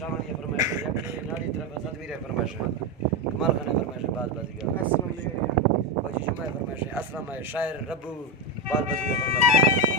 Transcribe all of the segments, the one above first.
शान ये फरमाइश है कि नाली तरफ सदवीर फरमाइश है कमाल खान फरमाइश है बात बाजी का असलम है और जी जुमा फरमाइश है असलम है शायर रब्बू बात बाजी का फरमाइश है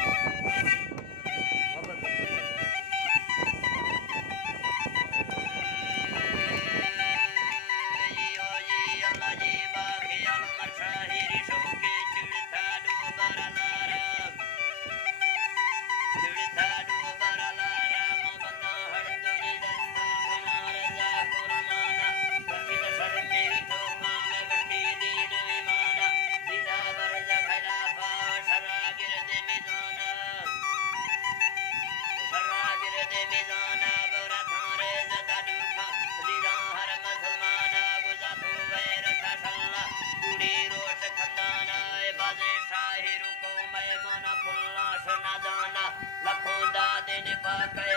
लखों दा दिन पाक